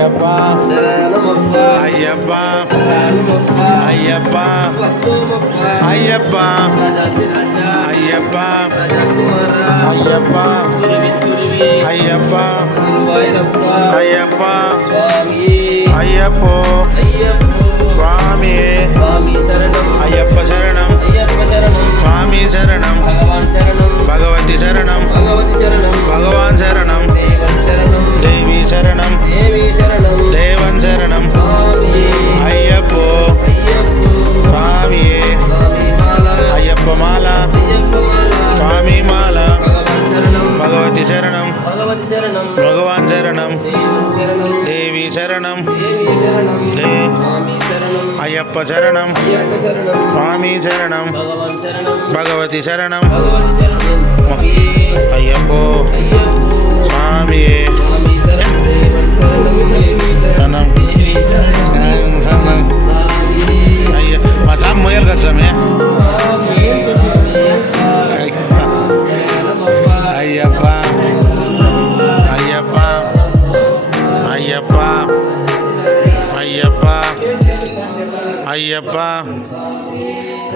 అయ్యప్ప అయ్యప్ప అయ్యప్ప అయ్యప్ప అయ్యప్ప అయ్యప్ప అయ్యప్ప అయ్యప్ప అయ్యప్ప స్వామి అయ్యప్ప శరణం స్వామి శరణం భగవతి శరణం భగవాన్ శరణం దేవి శరణం దేవన్ శరణం అయ్యప్ప స్వామి అయ్యప్ప మాల స్వామి మాల భగవతి శరణం భగవాన్ శరణం దేవి శరణం అయ్యప్ప శరణం స్వామి శరణం భగవతి శరణం అయ్యప్ప స్వామి శరణం మా సాబ్ మొయ్యాలి కదా స్వామి అయ్యప్ప అయ్యప్ప అయ్యప్ప అయ్యప్ప అయ్యప్ప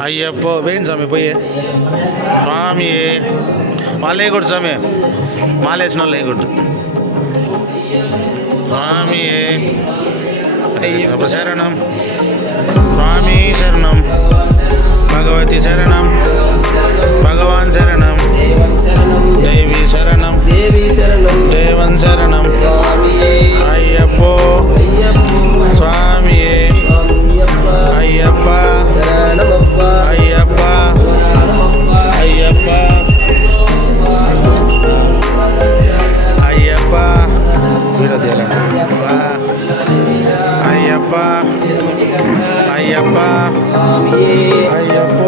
అయ్యప్ప వేయండి స్వామి పోయి స్వామి మాల వేయకూడదు స్వామి మాల వేసిన వాళ్ళు వేయకూడదు స్వామి అయ్యప్ప శరణం స్వామి శరణం భగవతి శరణం భగవాన్ శరణం దేవి శరణం దేవన్ శరణం అయ్యప్ప స్వామి అయ్యప్ప అయ్యప్ప అయ్యప్ప అయ్యప్ప వీడియో తీయాలండి అయ్యప్ప అయ్యప్ప అయ్యప్ప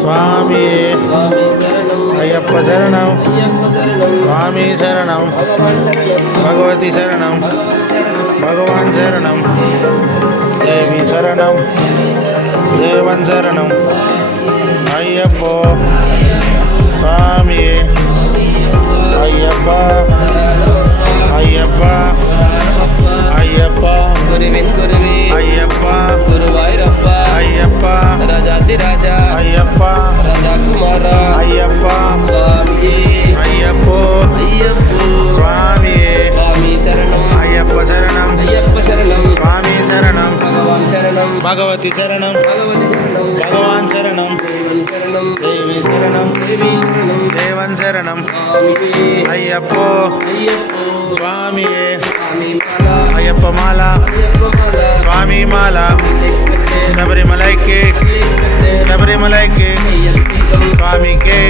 స్వామి అయ్యప్ప శరణం స్వామి శరణం భగవతి శరణం భగవాన్ శరణం దేవి శరణం దేవన్ శరణం అయ్యప్ప స్వామి అయ్యప్ప అయ్యప్ప అయ్యప్ప అయ్యప్ప అయ్యప్ప రాజాతిరాజా అయ్యప్ప రాజకుమార అయ్యప్ప అయ్యప్ప స్వామి స్వామి శరణం అయ్యప్ప శరణం అయ్యప్ప శరణం స్వామి శరణం భగవాన్ శరణం భగవతి శరణం భగవతి శరణం భగవాన్ శరణం శరణం దేవి శరణం దేవి శరణం దేవన్ శరణం అయ్యప్ప స్వామి అయ్యప్ప మాల స్వామి మాల శబరిమలైకి శబరిమలైకి స్వామికే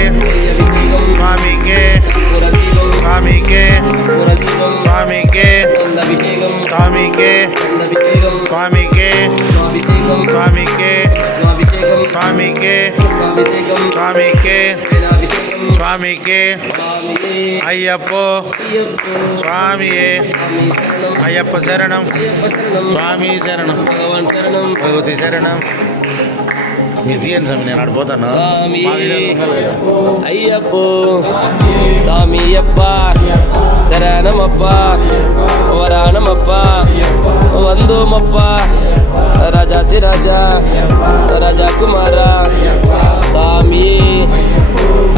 స్వామికే స్వామికే స్వామికే స్వామికే స్వామికే స్వామికే స్వామికే స్వామికే స్వామికే అయ్యప్ప స్వామి అయ్యప్ప శరణం స్వామి శరణం భగవతి శరణం మీరు తీయండి స్వామి నేను ఆడిపోతాను అయ్యప్ప స్వామి అప్ప శరణమప్ప వరాణమప్ప వందోమప్ప రాజాతిరాజా రాజకుమార స్వామి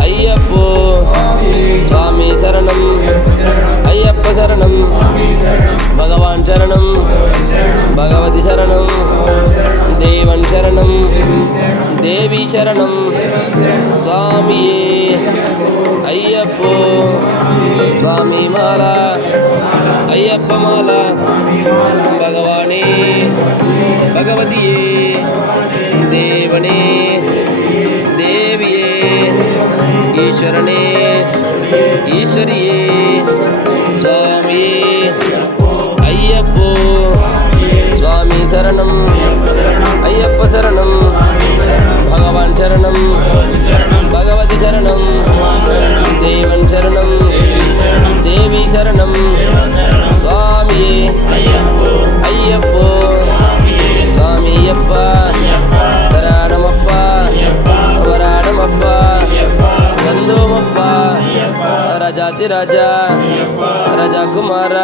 అయ్యప్ప స్వామి శరణం అయ్యప్ప శరణం భగవాన్ శరణం భగవతి శరణం దేవన్ శరణం దేవి శరణం స్వామి అయ్యప్ప స్వామి మాల అయ్యప్ప మాల భగవానే భగవతియే దేవనే దేవియే ఈశ్వరనే ఈశ్వరియే స్వామి అయ్యప్ప స్వామి శరణం అయ్యప్ప శరణం భగవాన్ శరణం భగవతి శరణం దేవన్ శరణం దేవి శరణం స్వామి అయ్యప్ప స్వామి అయ్యప్ప శరణమప్ప వరాణమప్ప వందోమప్ప రాజాతిరాజా రాజకుమార குமார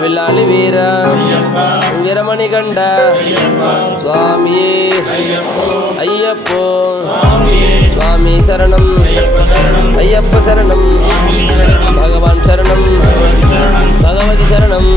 வில்லாளி வீர வீரமணி கண்ட சுவாமியே ஐயப்போ சுவாமி சரணம் ஐயப்ப சரணம் பகவான் சரணம் பகவதி சரணம்